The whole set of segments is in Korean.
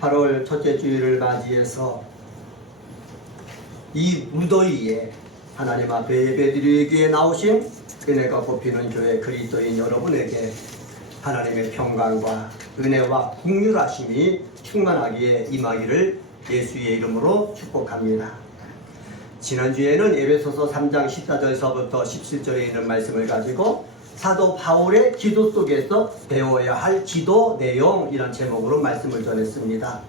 8월 첫째 주일을 맞이해서 이 무더위에 하나님 앞에 예배드리기에 나오신 은혜가 곱히는 교회 그리스도인 여러분에게 하나님의 평강과 은혜와 긍휼하심이 충만하기에 임하기를 예수의 이름으로 축복합니다. 지난주에는 에베소서 3장 14절서부터 17절에 있는 말씀을 가지고 사도 바울의 기도 속에서 배워야 할 기도 내용이란 제목으로 말씀을 전했습니다.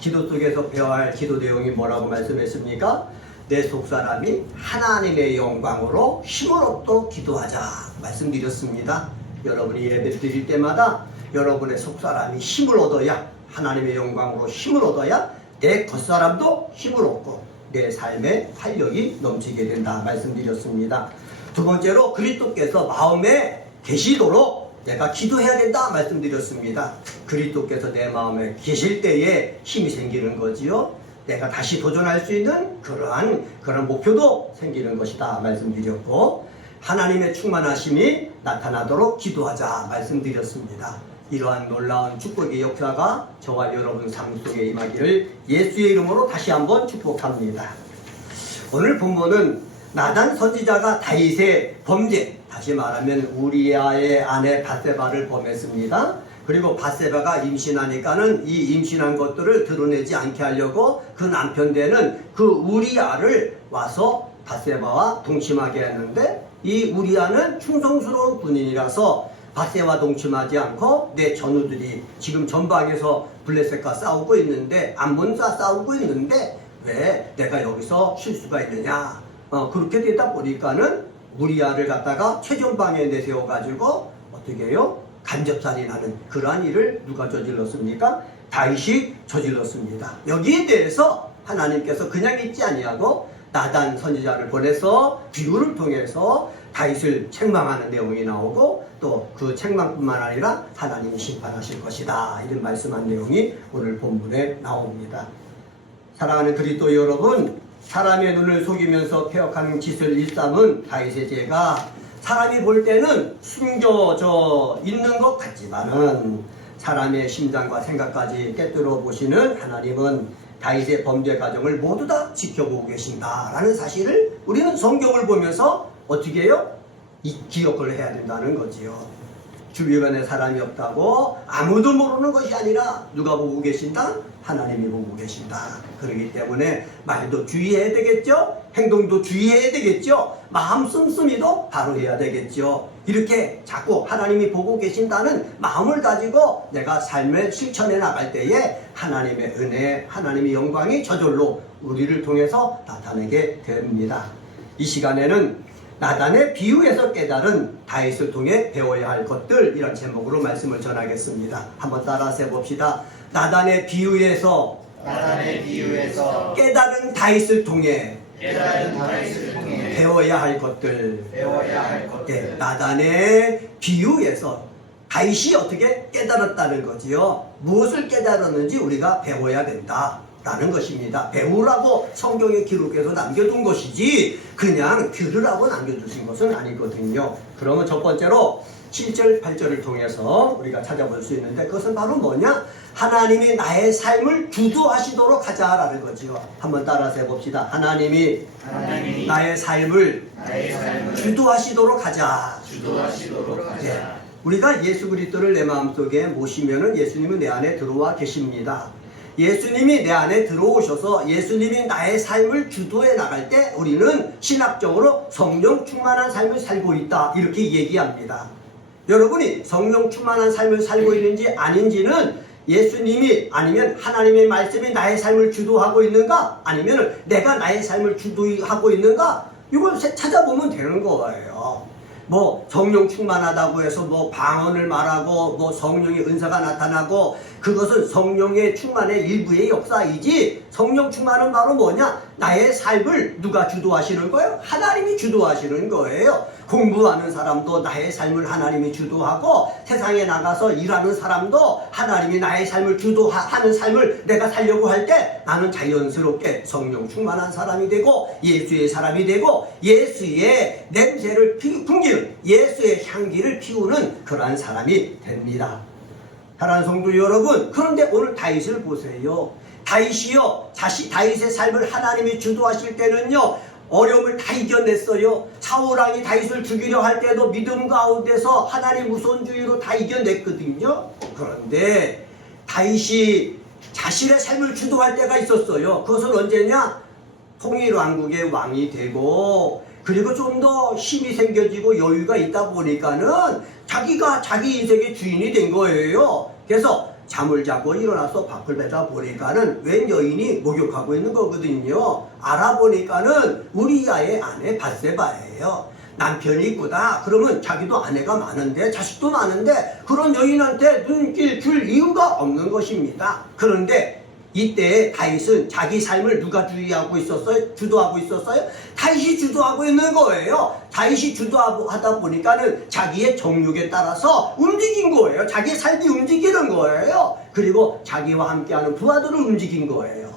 기도 속에서 배워야 할 기도 내용이 뭐라고 말씀했습니까? 내 속사람이 하나님의 영광으로 힘을 얻도록 기도하자 말씀드렸습니다. 여러분이 예배 드릴 때마다 여러분의 속사람이 힘을 얻어야, 하나님의 영광으로 힘을 얻어야 내 겉사람도 힘을 얻고 내 삶에 활력이 넘치게 된다 말씀드렸습니다. 두 번째로 그리스도께서 마음에 계시도록 내가 기도해야 된다 말씀드렸습니다. 그리스도께서 내 마음에 계실 때에 힘이 생기는 거지요. 내가 다시 도전할 수 있는 그러한 목표도 생기는 것이다 말씀드렸고, 하나님의 충만하심이 나타나도록 기도하자 말씀드렸습니다. 이러한 놀라운 축복의 역사가 저와 여러분 삶 속에 임하기를 예수의 이름으로 다시 한번 축복합니다. 오늘 본문은 나단 선지자가 다윗의 범죄, 다시 말하면 우리아의 아내 밧세바를 범했습니다. 그리고 밧세바가 임신하니까는 이 임신한 것들을 드러내지 않게 하려고 그 남편 되는 그 우리아를 와서 밧세바와 동침하게 했는데, 이 우리아는 충성스러운 군인이라서 밧세바와 동침하지 않고 내 전우들이 지금 전방에서 블레셋과 싸우고 있는데, 암몬과 싸우고 있는데 왜 내가 여기서 쉴 수가 있느냐, 그렇게 되다 보니까는 우리아를 갖다가 최전방에 내세워 가지고 어떻게 해요? 간접살인하는 그러한 일을 누가 저질렀습니까? 다윗이 저질렀습니다. 여기에 대해서 하나님께서 그냥 있지 아니하고 나단 선지자를 보내서 비유를 통해서 다윗을 책망하는 내용이 나오고, 또 그 책망뿐만 아니라 하나님이 심판하실 것이다 이런 말씀한 내용이 오늘 본문에 나옵니다. 사랑하는 그리스도 여러분, 사람의 눈을 속이면서 폐역하는 짓을 일삼은 다윗의 죄가 사람이 볼 때는 숨겨져 있는 것 같지만은 사람의 심장과 생각까지 꿰뚫어 보시는 하나님은 다윗의 범죄 과정을 모두 다 지켜보고 계신다라는 사실을 우리는 성경을 보면서 어떻게 해요? 기억을 해야 된다는 거지요. 주변에 사람이 없다고 아무도 모르는 것이 아니라 누가 보고 계신다? 하나님이 보고 계신다. 그렇기 때문에 말도 주의해야 되겠죠? 행동도 주의해야 되겠죠? 마음 씀씀이도 바로 해야 되겠죠? 이렇게 자꾸 하나님이 보고 계신다는 마음을 가지고 내가 삶을 실천해 나갈 때에 하나님의 은혜, 하나님의 영광이 저절로 우리를 통해서 나타나게 됩니다. 이 시간에는 나단의 비유에서 깨달은 다윗을 통해 배워야 할 것들, 이런 제목으로 말씀을 전하겠습니다. 한번 따라서 해봅시다. 나단의 비유에서 깨달은 다윗을 통해 배워야 할 것들. 네, 나단의 비유에서 다윗이 어떻게 깨달았다는 거지요. 무엇을 깨달았는지 우리가 배워야 된다 라는 것입니다. 배우라고 성경에 기록해서 남겨둔 것이지 그냥 들으라고 남겨주신 것은 아니거든요. 그러면 첫 번째로 7절 8절을 통해서 우리가 찾아볼 수 있는데, 그것은 바로 뭐냐? 하나님이 나의 삶을 주도하시도록 하자라는 거죠. 한번 따라서 해봅시다. 하나님이 나의 삶을 주도하시도록 하자. 네. 우리가 예수 그리스도를 내 마음속에 모시면은 예수님은 내 안에 들어와 계십니다. 예수님이 내 안에 들어오셔서 예수님이 나의 삶을 주도해 나갈 때 우리는 신학적으로 성령 충만한 삶을 살고 있다 이렇게 얘기합니다. 여러분이 성령 충만한 삶을 살고 있는지 아닌지는 예수님이 아니면 하나님의 말씀이 나의 삶을 주도하고 있는가, 아니면 내가 나의 삶을 주도하고 있는가, 이걸 찾아보면 되는 거예요. 뭐 성령 충만하다고 해서 뭐 방언을 말하고 뭐 성령의 은사가 나타나고, 그것은 성령의 충만의 일부의 역사이지, 성령 충만은 바로 뭐냐? 나의 삶을 누가 주도하시는 거예요? 하나님이 주도하시는 거예요. 공부하는 사람도 나의 삶을 하나님이 주도하고, 세상에 나가서 일하는 사람도 하나님이 나의 삶을 주도하는 삶을 내가 살려고 할 때 나는 자연스럽게 성령 충만한 사람이 되고 예수의 사람이 되고 예수의 냄새를 풍기는, 예수의 향기를 피우는 그러한 사람이 됩니다. 사랑하는 성도 여러분, 그런데 오늘 다윗을 보세요. 다윗이요, 다윗의 삶을 하나님이 주도하실 때는요, 어려움을 다 이겨냈어요. 사울왕이 다윗을 죽이려 할 때도 믿음 가운데서 하나님 우선주의로 다 이겨냈거든요. 그런데 다윗이 자신의 삶을 주도할 때가 있었어요. 그것은 언제냐? 통일왕국의 왕이 되고, 그리고 좀 더 힘이 생겨지고 여유가 있다 보니까는 자기가 자기 인생의 주인이 된 거예요. 그래서 잠을 자고 일어나서 밖을 내다 보니까는 웬 여인이 목욕하고 있는 거거든요. 알아보니까는 우리아의 아내 밧세바예요. 남편이 있구나. 그러면 자기도 아내가 많은데, 자식도 많은데, 그런 여인한테 눈길 줄 이유가 없는 것입니다. 그런데 이때 다윗은 자기 삶을 누가 주의하고 있었어요? 주도하고 있었어요? 다윗이 주도하고 있는 거예요. 다윗이 주도하다 보니까는 자기의 정욕에 따라서 움직인 거예요. 자기의 삶이 움직이는 거예요. 그리고 자기와 함께하는 부하들을 움직인 거예요.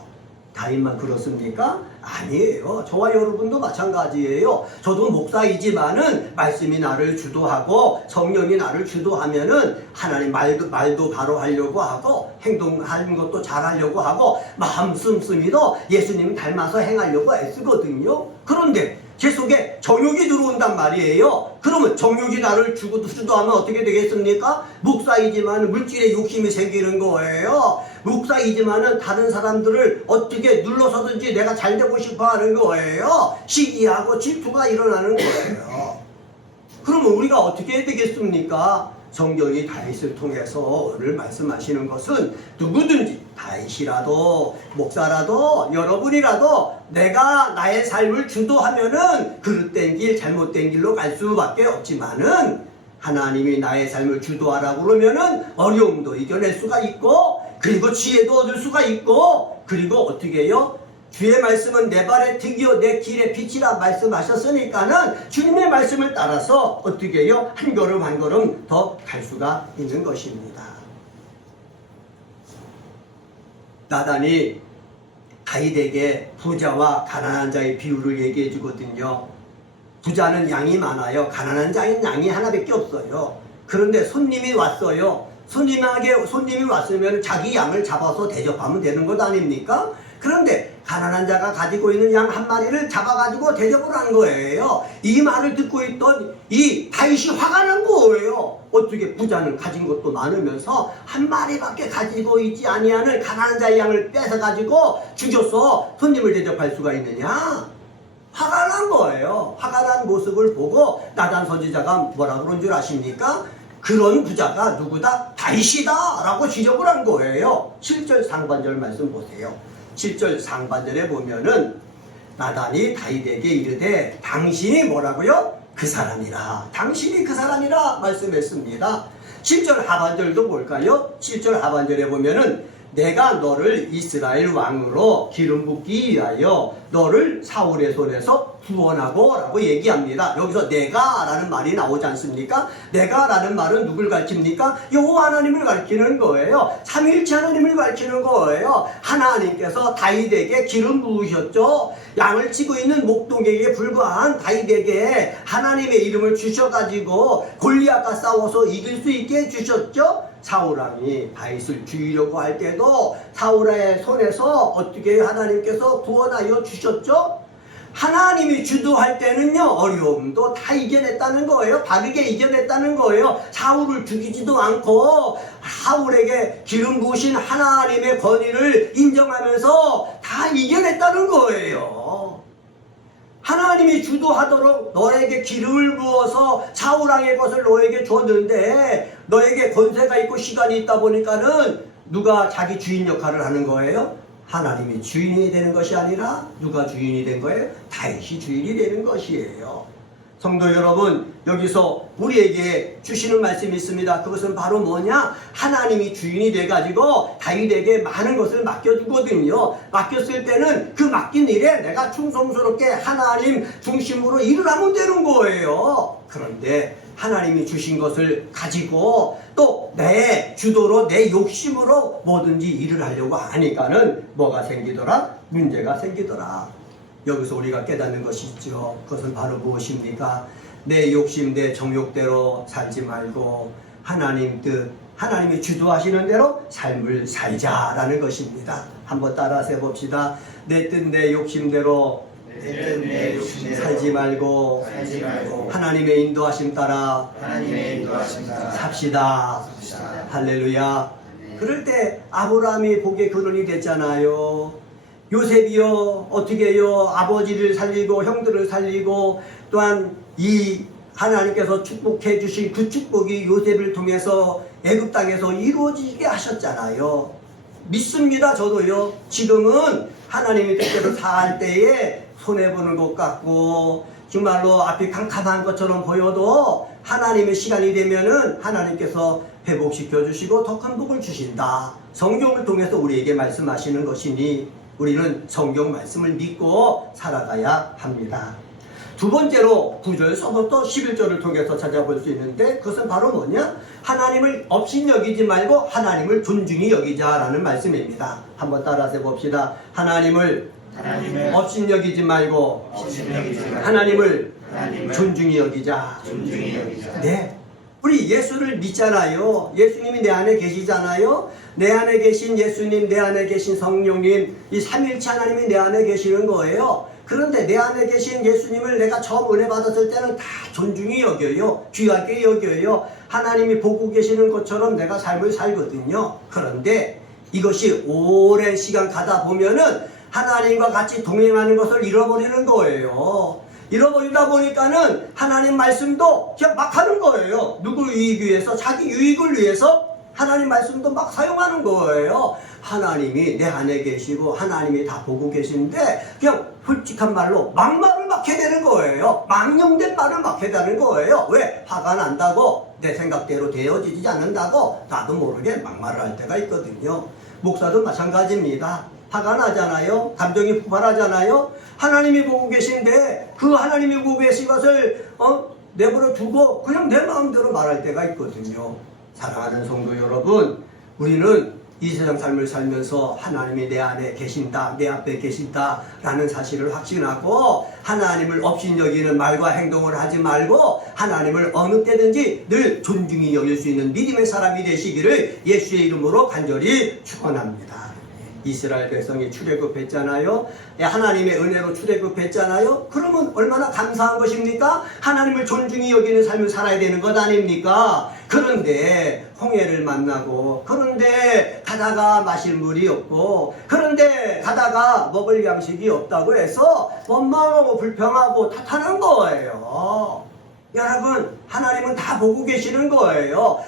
다윗만 그렇습니까? 아니에요. 저와 여러분도 마찬가지예요. 저도 목사이지만은 말씀이 나를 주도하고 성령이 나를 주도하면은 하나님 말도 바로 하려고 하고 행동하는 것도 잘하려고 하고 마음 씀씀이도 예수님 닮아서 행하려고 애쓰거든요. 그런데 제 속에 정욕이 들어온단 말이에요. 그러면 정욕이 나를 주도하면 어떻게 되겠습니까? 목사이지만 물질에 욕심이 생기는 거예요. 목사이지만은 다른 사람들을 어떻게 눌러서든지 내가 잘 되고 싶어 하는 거예요. 시기하고 질투가 일어나는 거예요. 그러면 우리가 어떻게 해야 되겠습니까? 성경이 다윗을 통해서 오늘 말씀하시는 것은 누구든지 다윗이라도 목사라도 여러분이라도 내가 나의 삶을 주도하면은 그릇된 길 잘못된 길로 갈 수밖에 없지만은 하나님이 나의 삶을 주도하라고 그러면은 어려움도 이겨낼 수가 있고 그리고 지혜도 얻을 수가 있고 그리고 어떻게 해요? 주의 말씀은 내 발의 등이요 내 길의 빛이라 말씀하셨으니까는 주님의 말씀을 따라서 어떻게 해요? 한 걸음 한 걸음 더 갈 수가 있는 것입니다. 나단이 다윗에게 부자와 가난한 자의 비율을 얘기해 주거든요. 부자는 양이 많아요. 가난한 자는 양이 하나밖에 없어요. 그런데 손님이 왔어요. 손님이 왔으면 자기 양을 잡아서 대접하면 되는 것 아닙니까? 그런데 가난한 자가 가지고 있는 양 한 마리를 잡아가지고 대접을 한 거예요. 이 말을 듣고 있던 이 다윗이 화가 난 거예요. 어떻게 부자는 가진 것도 많으면서 한 마리밖에 가지고 있지 아니하는 가난한 자의 양을 뺏어가지고 죽여서 손님을 대접할 수가 있느냐? 화가 난 거예요. 화가 난 모습을 보고 나단 선지자가 뭐라 그런 줄 아십니까? 그런 부자가 누구다? 다윗이다 라고 지적을 한 거예요. 7절 상반절 말씀 보세요. 7절 상반절에 보면은 나단이 다윗에게 이르되 당신이 뭐라고요? 그 사람이라. 당신이 그 사람이라 말씀했습니다. 7절 하반절도 볼까요? 7절 하반절에 보면은 내가 너를 이스라엘 왕으로 기름 붓기 위하여 너를 사울의 손에서 구원하고 라고 얘기합니다. 여기서 내가 라는 말이 나오지 않습니까? 내가 라는 말은 누굴 가르칩니까? 여호와 하나님을 가르치는 거예요. 삼위일체 하나님을 가르치는 거예요. 하나님께서 다윗에게 기름 부으셨죠. 양을 치고 있는 목동에게 불과한 다윗에게 하나님의 이름을 주셔가지고 골리앗과 싸워서 이길 수 있게 해주셨죠. 사울왕이 다윗을 죽이려고 할 때도 사울의 손에서 어떻게 하나님께서 구원하여 주셨죠? 하나님이 주도할 때는요 어려움도 다 이겨냈다는 거예요. 바르게 이겨냈다는 거예요. 사울을 죽이지도 않고 사울에게 기름 부으신 하나님의 권위를 인정하면서 다 이겨냈다는 거예요. 하나님이 주도하도록 너에게 기름을 부어서 사울왕의 것을 너에게 줬는데 너에게 권세가 있고 시간이 있다 보니까는 누가 자기 주인 역할을 하는 거예요? 하나님이 주인이 되는 것이 아니라 누가 주인이 된 거예요? 다윗이 주인이 되는 것이에요. 성도 여러분, 여기서 우리에게 주시는 말씀이 있습니다. 그것은 바로 뭐냐? 하나님이 주인이 돼가지고 다윗에게 많은 것을 맡겨주거든요. 맡겼을 때는 그 맡긴 일에 내가 충성스럽게 하나님 중심으로 일을 하면 되는 거예요. 그런데 하나님이 주신 것을 가지고 또 내 주도로 내 욕심으로 뭐든지 일을 하려고 하니까는 뭐가 생기더라? 문제가 생기더라. 여기서 우리가 깨닫는 것이 있죠. 그것은 바로 무엇입니까? 내 욕심, 내 정욕대로 살지 말고 하나님 뜻, 하나님이 주도하시는 대로 삶을 살자라는 것입니다. 한번 따라서 해봅시다. 내 뜻 내 욕심대로 살지 말고 하나님의 인도하심 따라 삽시다. 할렐루야. 그럴 때 아브라함이 복의 근원이 됐잖아요. 요셉이요 어떻게 해요? 아버지를 살리고 형들을 살리고 또한 이 하나님께서 축복해 주신 그 축복이 요셉을 통해서 애굽 땅에서 이루어지게 하셨잖아요. 믿습니다. 저도요. 지금은 하나님의 뜻대로 살 때에 손해보는 것 같고 정말로 앞이 캄캄한 것처럼 보여도 하나님의 시간이 되면은 하나님께서 회복시켜 주시고 더 큰 복을 주신다. 성경을 통해서 우리에게 말씀하시는 것이니 우리는 성경 말씀을 믿고 살아가야 합니다. 두 번째로 9절서부터 11절을 통해서 찾아볼 수 있는데 그것은 바로 뭐냐? 하나님을 업신여기지 말고 하나님을 존중히 여기자라는 말씀입니다. 한번 따라서 해봅시다. 하나님을 업신여기지 말고 하나님을 존중히 여기자. 네. 우리 예수를 믿잖아요. 예수님이 내 안에 계시잖아요. 내 안에 계신 예수님, 내 안에 계신 성령님, 이 삼위일체 하나님이 내 안에 계시는 거예요. 그런데 내 안에 계신 예수님을 내가 처음 은혜 받았을 때는 다 존중히 여겨요. 귀하게 여겨요. 하나님이 보고 계시는 것처럼 내가 삶을 살거든요. 그런데 이것이 오랜 시간 가다 보면은 하나님과 같이 동행하는 것을 잃어버리는 거예요. 잃어버리다 보니까는 하나님 말씀도 그냥 막 하는 거예요. 누구 유익 위해서? 자기 유익을 위해서 하나님 말씀도 막 사용하는 거예요. 하나님이 내 안에 계시고 하나님이 다 보고 계신데 그냥 솔직한 말로 막말을 막 해대는 거예요. 망령된 말을 막 해대는 거예요. 왜? 화가 난다고 내 생각대로 되어지지 않는다고 나도 모르게 막말을 할 때가 있거든요. 목사도 마찬가지입니다. 화가 나잖아요. 감정이 폭발하잖아요. 하나님이 보고 계신데 그 하나님이 보고 계신 것을 내버려 두고 그냥 내 마음대로 말할 때가 있거든요. 사랑하는 성도 여러분, 우리는 이 세상 삶을 살면서 하나님이 내 안에 계신다, 내 앞에 계신다 라는 사실을 확신하고 하나님을 업신여기는 말과 행동을 하지 말고 하나님을 어느 때든지 늘 존중히 여길 수 있는 믿음의 사람이 되시기를 예수의 이름으로 간절히 축원합니다. 이스라엘 백성이 출애굽했잖아요. 하나님의 은혜로 출애굽했잖아요. 그러면 얼마나 감사한 것입니까? 하나님을 존중히 여기는 삶을 살아야 되는 것 아닙니까? 그런데 홍해를 만나고 그런데 가다가 마실 물이 없고 그런데 가다가 먹을 양식이 없다고 해서 원망하고 불평하고 탓하는 거예요. 여러분, 하나님은 다 보고 계시는 거예요.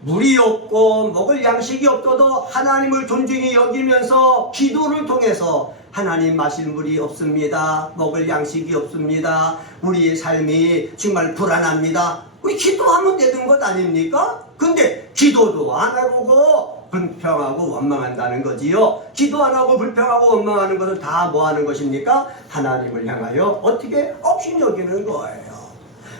물이 없고 먹을 양식이 없어도 하나님을 존중히 여기면서 기도를 통해서 하나님 마실 물이 없습니다. 먹을 양식이 없습니다. 우리의 삶이 정말 불안합니다. 우리 기도하면 되는 것 아닙니까? 근데 기도도 안 해보고 불평하고 원망한다는 거지요. 기도 안 하고 불평하고 원망하는 것은 다 뭐 하는 것입니까? 하나님을 향하여 어떻게 업신여기는 거예요.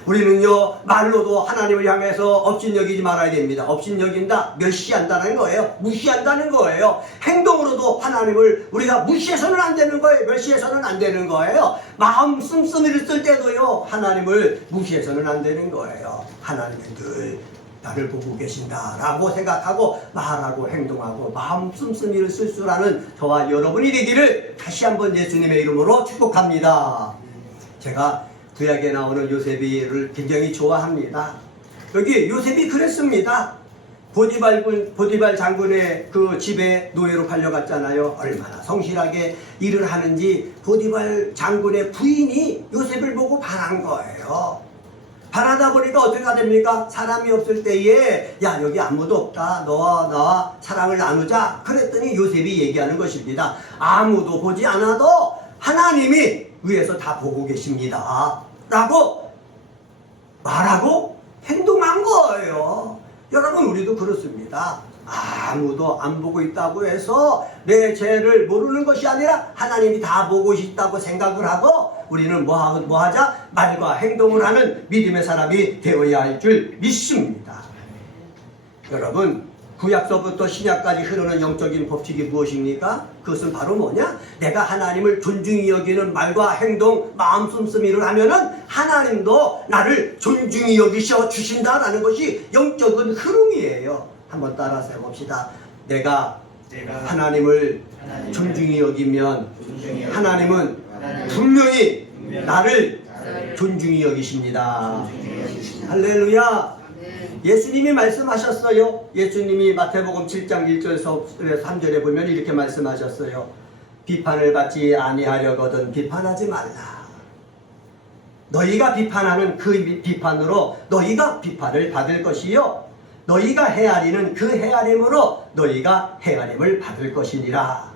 우리는요 말로도 하나님을 향해서 업신여기지 말아야 됩니다. 업신여긴다, 멸시한다는 거예요. 무시한다는 거예요. 행동으로도 하나님을 우리가 무시해서는 안 되는 거예요. 멸시해서는 안 되는 거예요. 마음 씀씀이를 쓸 때도요 하나님을 무시해서는 안 되는 거예요. 하나님은 늘 나를 보고 계신다라고 생각하고 말하고 행동하고 마음 씀씀이를 쓸 줄 아는 저와 여러분이 되기를 다시 한번 예수님의 이름으로 축복합니다. 제가 구약에 나오는 요셉이를 굉장히 좋아합니다. 여기 요셉이 그랬습니다. 보디발 장군의 그 집에 노예로 팔려갔잖아요. 얼마나 성실하게 일을 하는지 보디발 장군의 부인이 요셉을 보고 반한 거예요. 반하다 보니까 어떻게 됩니까? 사람이 없을 때에 야 여기 아무도 없다. 너와 나와 사랑을 나누자. 그랬더니 요셉이 얘기하는 것입니다. 아무도 보지 않아도 하나님이 위에서 다 보고 계십니다. 라고 말하고 행동한 거예요. 여러분, 우리도 그렇습니다. 아무도 안 보고 있다고 해서 내 죄를 모르는 것이 아니라 하나님이 다 보고 있다고 생각을 하고 우리는 뭐 하자? 말과 행동을 하는 믿음의 사람이 되어야 할 줄 믿습니다. 여러분, 구약서부터 신약까지 흐르는 영적인 법칙이 무엇입니까? 그것은 바로 뭐냐? 내가 하나님을 존중히 여기는 말과 행동, 마음 씀씀이를 하면은 하나님도 나를 존중히 여기셔 주신다라는 것이 영적인 흐름이에요. 한번 따라서 해봅시다. 내가 하나님을 존중히 여기면 하나님은 분명히 나를 존중히 여기십니다. 할렐루야. 예수님이 말씀하셨어요. 예수님이 마태복음 7장 1절에서 3절에 보면 이렇게 말씀하셨어요. 비판을 받지 아니하려거든 비판하지 말라. 너희가 비판하는 그 비판으로 너희가 비판을 받을 것이요 너희가 헤아리는 그 헤아림으로 너희가 헤아림을 받을 것이니라.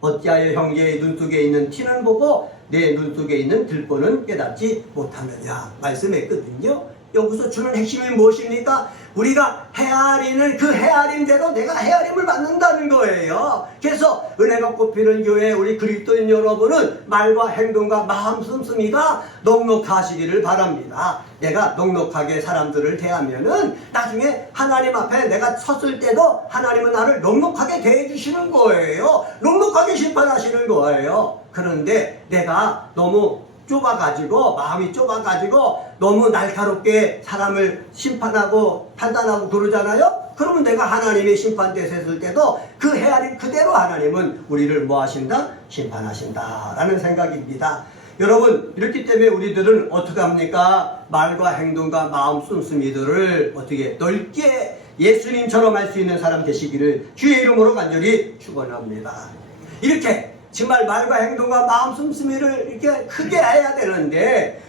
어찌하여 형제의 눈속에 있는 티는 보고 내 눈속에 있는 들보는 깨닫지 못하느냐 말씀했거든요. 여기서 주는 핵심이 무엇입니까? 우리가 헤아리는 그 헤아림대로 내가 헤아림을 받는다는 거예요. 그래서 은혜가 꽃피는 교회 우리 그리스도인 여러분은 말과 행동과 마음 씀씀이가 넉넉하시기를 바랍니다. 내가 넉넉하게 사람들을 대하면은 나중에 하나님 앞에 내가 섰을 때도 하나님은 나를 넉넉하게 대해주시는 거예요. 넉넉하게 심판하시는 거예요. 그런데 내가 너무 좁아가지고 마음이 좁아가지고 너무 날카롭게 사람을 심판하고 판단하고 그러잖아요. 그러면 내가 하나님의 심판대에 섰을 때도 그 헤아림 그대로 하나님은 우리를 뭐 하신다? 심판하신다 라는 생각입니다. 여러분 이렇기 때문에 우리들은 어떻게 합니까? 말과 행동과 마음 씀씀이들을 어떻게 넓게 예수님처럼 할 수 있는 사람 되시기를 주의 이름으로 간절히 축원합니다. 이렇게 정말 말과 행동과 마음 씀씀이를 이렇게 크게 해야 되는데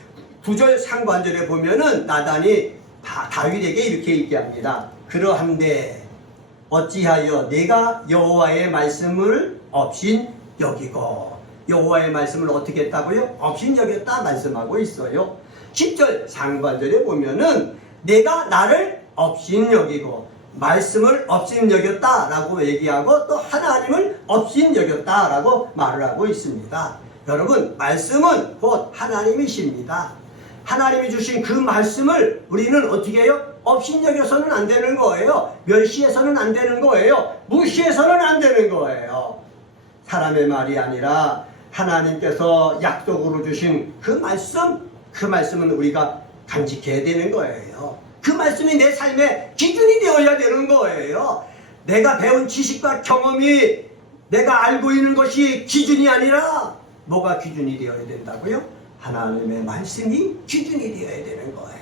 9절 상반절에 보면은 나단이 다윗에게 이렇게 얘기합니다. 그러한데 어찌하여 내가 여호와의 말씀을 업신 여기고 여호와의 말씀을 어떻게 했다고요? 업신 여겼다 말씀하고 있어요. 10절 상반절에 보면은 내가 나를 업신 여기고 말씀을 업신 여겼다라고 얘기하고 또 하나님을 업신 여겼다라고 말을 하고 있습니다. 여러분 말씀은 곧 하나님이십니다. 하나님이 주신 그 말씀을 우리는 어떻게 해요? 업신 여겨서는 안 되는 거예요. 멸시해서는 안 되는 거예요. 무시해서는 안 되는 거예요. 사람의 말이 아니라 하나님께서 약속으로 주신 그 말씀은 우리가 간직해야 되는 거예요. 그 말씀이 내 삶의 기준이 되어야 되는 거예요. 내가 배운 지식과 경험이 내가 알고 있는 것이 기준이 아니라 뭐가 기준이 되어야 된다고요? 하나님의 말씀이 기준이 되어야 되는 거예요.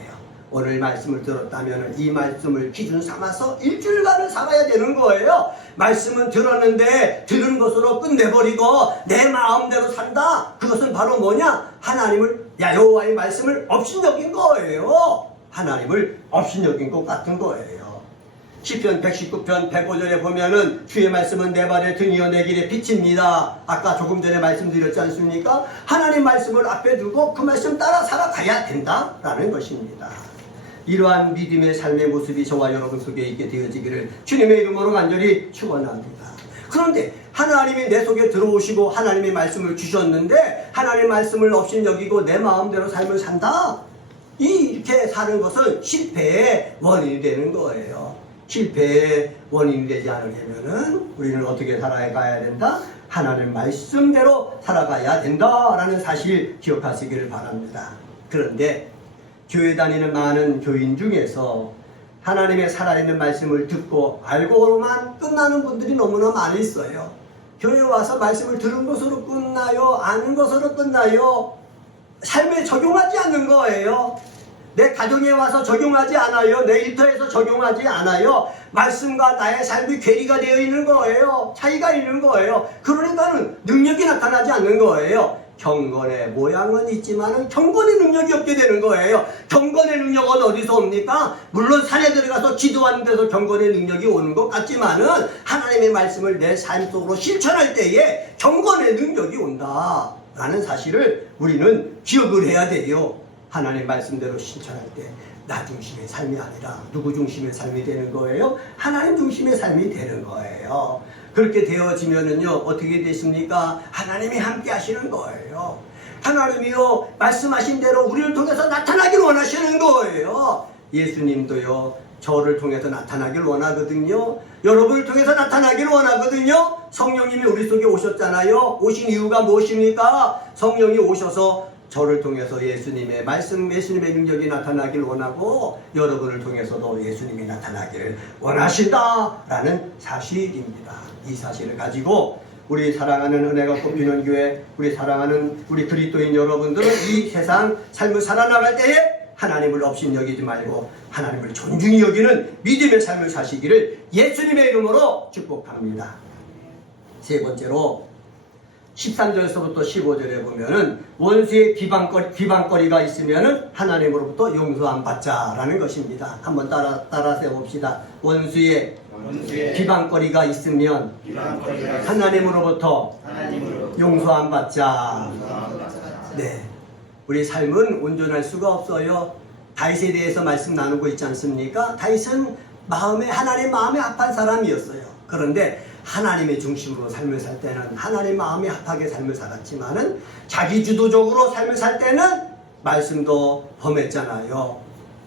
오늘 말씀을 들었다면 이 말씀을 기준 삼아서 일주일간을 살아야 되는 거예요. 말씀은 들었는데 들은 것으로 끝내버리고 내 마음대로 산다. 그것은 바로 뭐냐? 여호와의 말씀을 업신여긴 거예요. 하나님을 업신여긴 것 같은 거예요. 시편 119편 105절에 보면은 주의 말씀은 내 발의 등이요 내 길의 빛입니다. 아까 조금 전에 말씀드렸지 않습니까? 하나님 말씀을 앞에 두고 그 말씀 따라 살아가야 된다라는 것입니다. 이러한 믿음의 삶의 모습이 저와 여러분 속에 있게 되어지기를 주님의 이름으로 간절히 축원합니다. 그런데 하나님이 내 속에 들어오시고 하나님의 말씀을 주셨는데 하나님의 말씀을 없인 여기고 내 마음대로 삶을 산다? 이렇게 사는 것은 실패의 원인이 되는 거예요. 실패의 원인이 되지 않으려면 우리는 어떻게 살아가야 된다? 하나님 말씀대로 살아가야 된다라는 사실 기억하시기를 바랍니다. 그런데 교회 다니는 많은 교인 중에서 하나님의 살아있는 말씀을 듣고 알고만 끝나는 분들이 너무나 많이 있어요. 교회 와서 말씀을 들은 것으로 끝나요? 아는 것으로 끝나요? 삶에 적용하지 않는 거예요. 내 가정에 와서 적용하지 않아요. 내 일터에서 적용하지 않아요. 말씀과 나의 삶이 괴리가 되어 있는 거예요. 차이가 있는 거예요. 그러니까는 능력이 나타나지 않는 거예요. 경건의 모양은 있지만 경건의 능력이 없게 되는 거예요. 경건의 능력은 어디서 옵니까? 물론 산에 들어가서 기도하는 데서 경건의 능력이 오는 것 같지만은 하나님의 말씀을 내 삶 속으로 실천할 때에 경건의 능력이 온다 라는 사실을 우리는 기억을 해야 돼요. 하나님 말씀대로 실천할 때 나 중심의 삶이 아니라 누구 중심의 삶이 되는 거예요? 하나님 중심의 삶이 되는 거예요. 그렇게 되어지면은요 어떻게 되십니까? 하나님이 함께 하시는 거예요. 하나님이요 말씀하신 대로 우리를 통해서 나타나길 원하시는 거예요. 예수님도요 저를 통해서 나타나길 원하거든요. 여러분을 통해서 나타나길 원하거든요. 성령님이 우리 속에 오셨잖아요. 오신 이유가 무엇입니까? 성령이 오셔서 저를 통해서 예수님의 말씀, 예수님의 능력이 나타나길 원하고 여러분을 통해서도 예수님이 나타나기를 원하신다라는 사실입니다. 이 사실을 가지고 우리 사랑하는 은혜가 꽃피는 교회, 우리 사랑하는 우리 그리스도인 여러분들은 이 세상 삶을 살아나갈 때에 하나님을 업신여기지 말고 하나님을 존중히 여기는 믿음의 삶을 사시기를 예수님의 이름으로 축복합니다. 세 번째로 13절에서부터 15절에 보면은 원수의 비방거리가 있으면은 하나님으로부터 용서 안 받자라는 것입니다. 한번 따라서 봅시다. 원수의 비방거리가 있으면 하나님으로부터 용서 안 받자. 네, 우리 삶은 온전할 수가 없어요. 다윗에 대해서 말씀 나누고 있지 않습니까? 다윗은 하나님 마음에 합한 사람이었어요. 그런데 하나님의 중심으로 삶을 살 때는 하나님 마음에 합하게 삶을 살았지만은 자기 주도적으로 삶을 살 때는 말씀도 범했잖아요.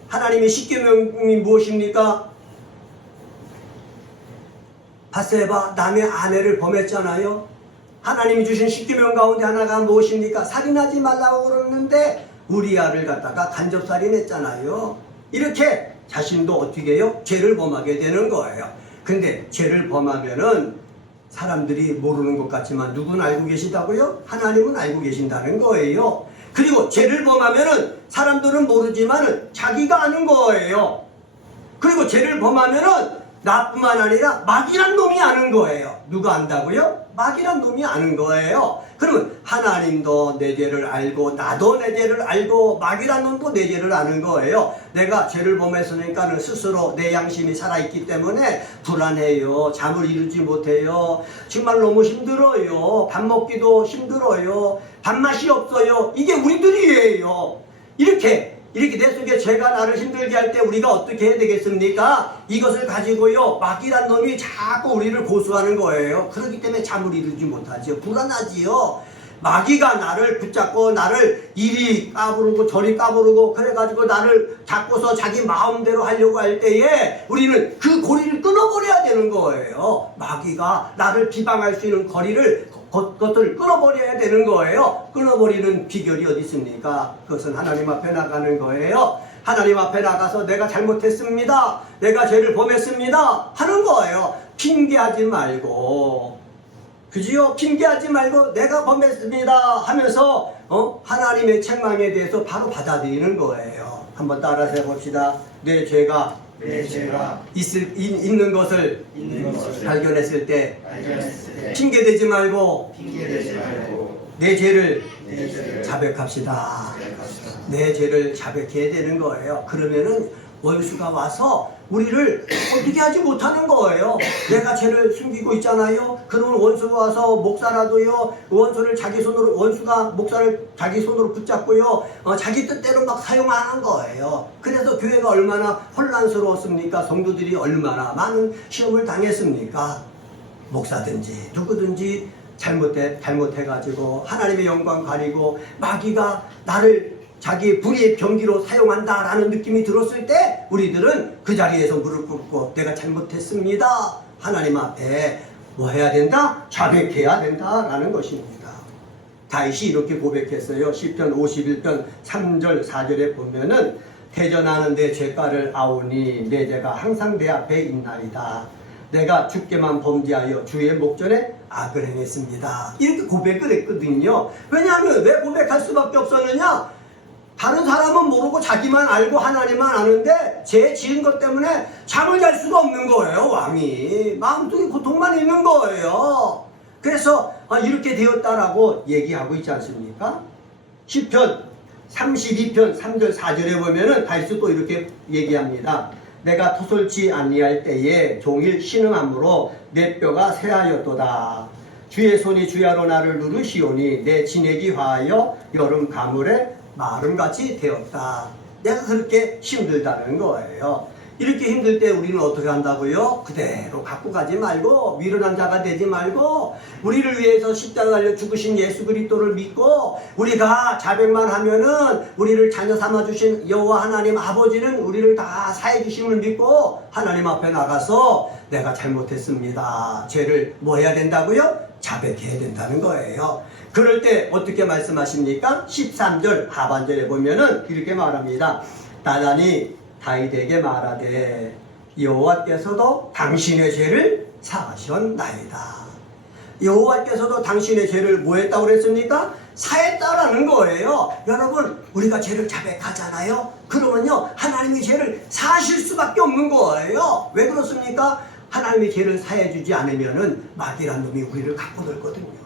하나님의 십계명이 무엇입니까? 바세바 남의 아내를 범했잖아요. 하나님이 주신 십계명 가운데 하나가 무엇입니까? 살인하지 말라고 그러는데 우리아를 갖다가 간접살인했잖아요. 이렇게 자신도 어떻게 해요? 죄를 범하게 되는 거예요. 근데 죄를 범하면은 사람들이 모르는 것 같지만 누구는 알고 계시다고요? 하나님은 알고 계신다는 거예요. 그리고 죄를 범하면은 사람들은 모르지만은 자기가 아는 거예요. 그리고 죄를 범하면은 나뿐만 아니라 마귀란 놈이 아는 거예요. 누가 안다고요? 마귀란 놈이 아는 거예요. 그러면 하나님도 내 죄를 알고 나도 내 죄를 알고 마귀란 놈도 내 죄를 아는 거예요. 내가 죄를 범했으니까는 스스로 내 양심이 살아있기 때문에 불안해요. 잠을 이루지 못해요. 정말 너무 힘들어요. 밥 먹기도 힘들어요. 밥맛이 없어요. 이게 우리들이에요. 이렇게 내 속에 죄가 나를 힘들게 할 때 우리가 어떻게 해야 되겠습니까? 이것을 가지고요, 마귀란 놈이 자꾸 우리를 고수하는 거예요. 그렇기 때문에 잠을 이루지 못하죠. 불안하지요. 마귀가 나를 붙잡고 나를 이리 까부르고 저리 까부르고 그래가지고 나를 잡고서 자기 마음대로 하려고 할 때에 우리는 그 고리를 끊어버려야 되는 거예요. 마귀가 나를 비방할 수 있는 그것을 끊어버려야 되는 거예요. 끊어버리는 비결이 어디 있습니까? 그것은 하나님 앞에 나가는 거예요. 하나님 앞에 나가서 내가 잘못했습니다. 내가 죄를 범했습니다. 하는 거예요. 핑계하지 말고. 그지요? 핑계하지 말고 내가 범했습니다 하면서 하나님의 책망에 대해서 바로 받아들이는 거예요. 한번 따라서 해봅시다. 내 죄가 있는 것을 발견했을 때 핑계대지 말고 내 죄를 자백합시다. 내 죄를 자백해야 되는 거예요. 그러면은 원수가 와서 우리를 어떻게 하지 못하는 거예요. 내가 죄를 숨기고 있잖아요. 그러면 원수가 와서 목사라도요, 원수가 목사를 자기 손으로 붙잡고요, 자기 뜻대로 막 사용하는 거예요. 그래서 교회가 얼마나 혼란스러웠습니까? 성도들이 얼마나 많은 시험을 당했습니까? 목사든지 누구든지 잘못해가지고 하나님의 영광 가리고 마귀가 나를 자기의 불의의 병기로 사용한다라는 느낌이 들었을 때 우리들은 그 자리에서 무릎 꿇고 내가 잘못했습니다. 하나님 앞에 뭐 해야 된다? 자백해야 된다라는 것입니다. 다윗이 이렇게 고백했어요. 시편 51편 3절 4절에 보면은 대전하는 내 죄가를 아오니 내 죄가 항상 내 앞에 있나이다. 내가 주께만 범죄하여 주의 목전에 악을 행했습니다. 이렇게 고백을 했거든요. 왜냐하면 왜 고백할 수밖에 없었느냐? 다른 사람은 모르고 자기만 알고 하나님만 아는데 죄 지은 것 때문에 잠을 잘 수가 없는 거예요. 왕이 마음속에 고통만 있는 거예요. 그래서 이렇게 되었다라고 얘기하고 있지 않습니까? 시편 32편 3절 4절에 보면은 다윗이 또 이렇게 얘기합니다. 내가 토설치 아니할 때에 종일 신음함으로 내 뼈가 쇠하였도다. 주의 손이 주야로 나를 누르시오니 내 진액이 화하여 여름 가물에 마름같이 되었다. 내가 그렇게 힘들다는 거예요. 이렇게 힘들 때 우리는 어떻게 한다고요? 그대로 갖고 가지 말고 미련한 자가 되지 말고 우리를 위해서 십자가 달려 죽으신 예수 그리스도를 믿고 우리가 자백만 하면은 우리를 자녀 삼아주신 여호와 하나님 아버지는 우리를 다 사해 주심을 믿고 하나님 앞에 나가서 내가 잘못했습니다. 죄를 뭐 해야 된다고요? 자백해야 된다는 거예요. 그럴 때 어떻게 말씀하십니까? 13절 하반절에 보면은 이렇게 말합니다. 나단이 다윗에게 말하되 여호와께서도 당신의 죄를 사하셨나이다. 여호와께서도 당신의 죄를 뭐 했다고 그랬습니까? 사했다라는 거예요. 여러분, 우리가 죄를 자백하잖아요. 그러면요, 하나님이 죄를 사하실 수밖에 없는 거예요. 왜 그렇습니까? 하나님이 죄를 사해주지 않으면은 마귀란 놈이 우리를 갖고 놀거든요.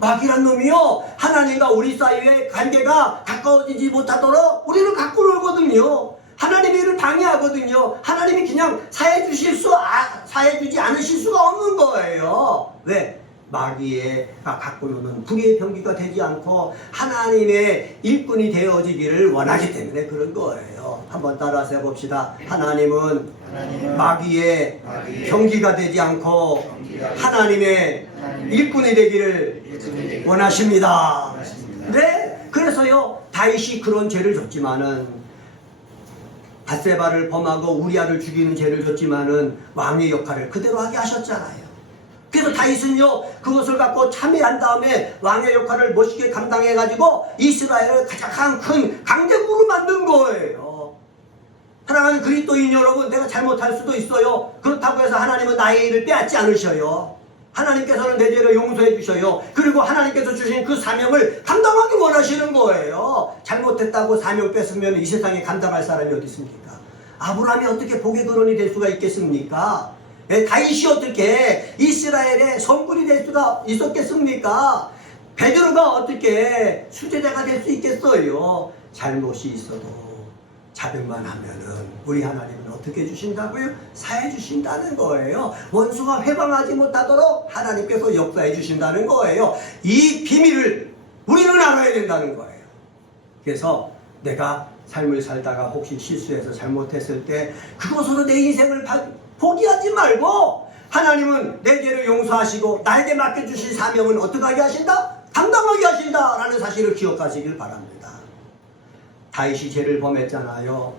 마귀란 놈이요, 하나님과 우리 사이의 관계가 가까워지지 못하도록 우리를 갖고 놀거든요. 하나님이 이를 방해하거든요. 하나님이 그냥 사해주지 않으실 수가 없는 거예요. 왜? 마귀가 갖고 노는 불의의 병기가 되지 않고 하나님의 일꾼이 되어지기를 원하기 때문에 그런 거예요. 한번 따라서 해봅시다. 하나님은 마귀의 병기가 되지 않고 하나님의 일꾼이 되기를 원하십니다. 네? 그래서요, 다윗이 그런 죄를 졌지만은, 밧세바를 범하고 우리아를 죽이는 죄를 졌지만은 왕의 역할을 그대로 하게 하셨잖아요. 그래서 다윗은요, 그것을 갖고 참여한 다음에 왕의 역할을 멋있게 감당해가지고 이스라엘을 가장 큰 강대국으로 만든 거예요. 사랑하는 그리스도인 여러분, 내가 잘못할 수도 있어요. 그렇다고 해서 하나님은 나의 일을 빼앗지 않으셔요. 하나님께서는 내 죄를 용서해 주셔요. 그리고 하나님께서 주신 그 사명을 감당하기 원하시는 거예요. 잘못했다고 사명 뺐으면 이 세상에 감당할 사람이 어디 있습니까? 아브라함이 어떻게 복의 근원이 될 수가 있겠습니까? 다윗이 어떻게 이스라엘의 성군이 될 수가 있었겠습니까? 베드로가 어떻게 수제자가 될 수 있겠어요? 잘못이 있어도 자백만 하면은 우리 하나님은 어떻게 해주신다고요? 사해 주신다는 거예요. 원수가 회방하지 못하도록 하나님께서 역사해 주신다는 거예요. 이 비밀을 우리는 알아야 된다는 거예요. 그래서 내가 삶을 살다가 혹시 실수해서 잘못했을 때 그것으로 내 인생을 포기하지 말고, 하나님은 내 죄를 용서하시고 나에게 맡겨주신 사명은 어떻게 하게 하신다? 감당하게 하신다 라는 사실을 기억하시길 바랍니다. 다윗이 죄를 범했잖아요.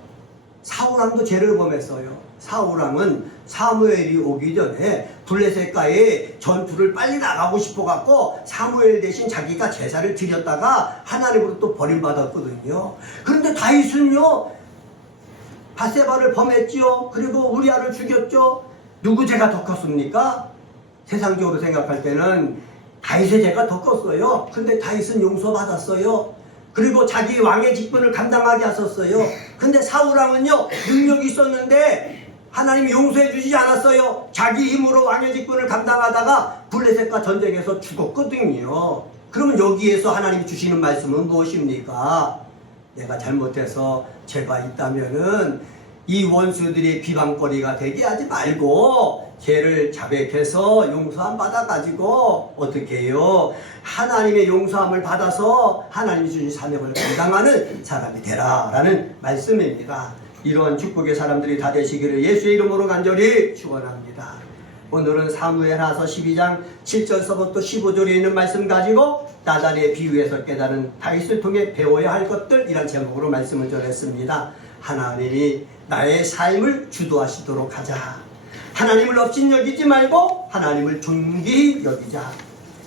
사울왕도 죄를 범했어요. 사울왕은 사무엘이 오기 전에 블레셋과의 전투를 빨리 나가고 싶어갖고 사무엘 대신 자기가 제사를 드렸다가 하나님으로부터 버림받았거든요. 그런데 다윗은요, 밧세바를 범했지요. 그리고 우리아를 죽였죠. 누구 죄가 더 컸습니까? 세상적으로 생각할 때는 다윗의 죄가 더 컸어요. 근데 다윗은 용서받았어요. 그리고 자기 왕의 직분을 감당하게 하셨어요. 근데 사울왕은요, 능력이 있었는데 하나님이 용서해 주시지 않았어요. 자기 힘으로 왕의 직분을 감당하다가 블레셋과 전쟁에서 죽었거든요. 그러면 여기에서 하나님이 주시는 말씀은 무엇입니까? 내가 잘못해서 죄가 있다면은 이 원수들이 비방거리가 되게 하지 말고 죄를 자백해서 용서함 받아가지고 어떻게 해요? 하나님의 용서함을 받아서 하나님이 주신 사명을 감당하는 사람이 되라 라는 말씀입니다. 이러한 축복의 사람들이 다 되시기를 예수의 이름으로 간절히 축원합니다. 오늘은 사무엘하서 12장 7절서부터 15절에 있는 말씀 가지고 나단의 비유에서 깨달은 다윗을 통해 배워야 할 것들, 이란 제목으로 말씀을 전했습니다. 하나님이 나의 삶을 주도하시도록 하자. 하나님을 업신여기지 말고 하나님을 존귀히 여기자.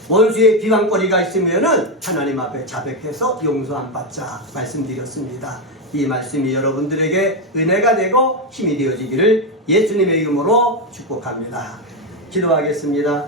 원수의 비방거리가 있으면은 하나님 앞에 자백해서 용서함 받자 말씀드렸습니다. 이 말씀이 여러분들에게 은혜가 되고 힘이 되어지기를 예수님의 이름으로 축복합니다. 기도하겠습니다.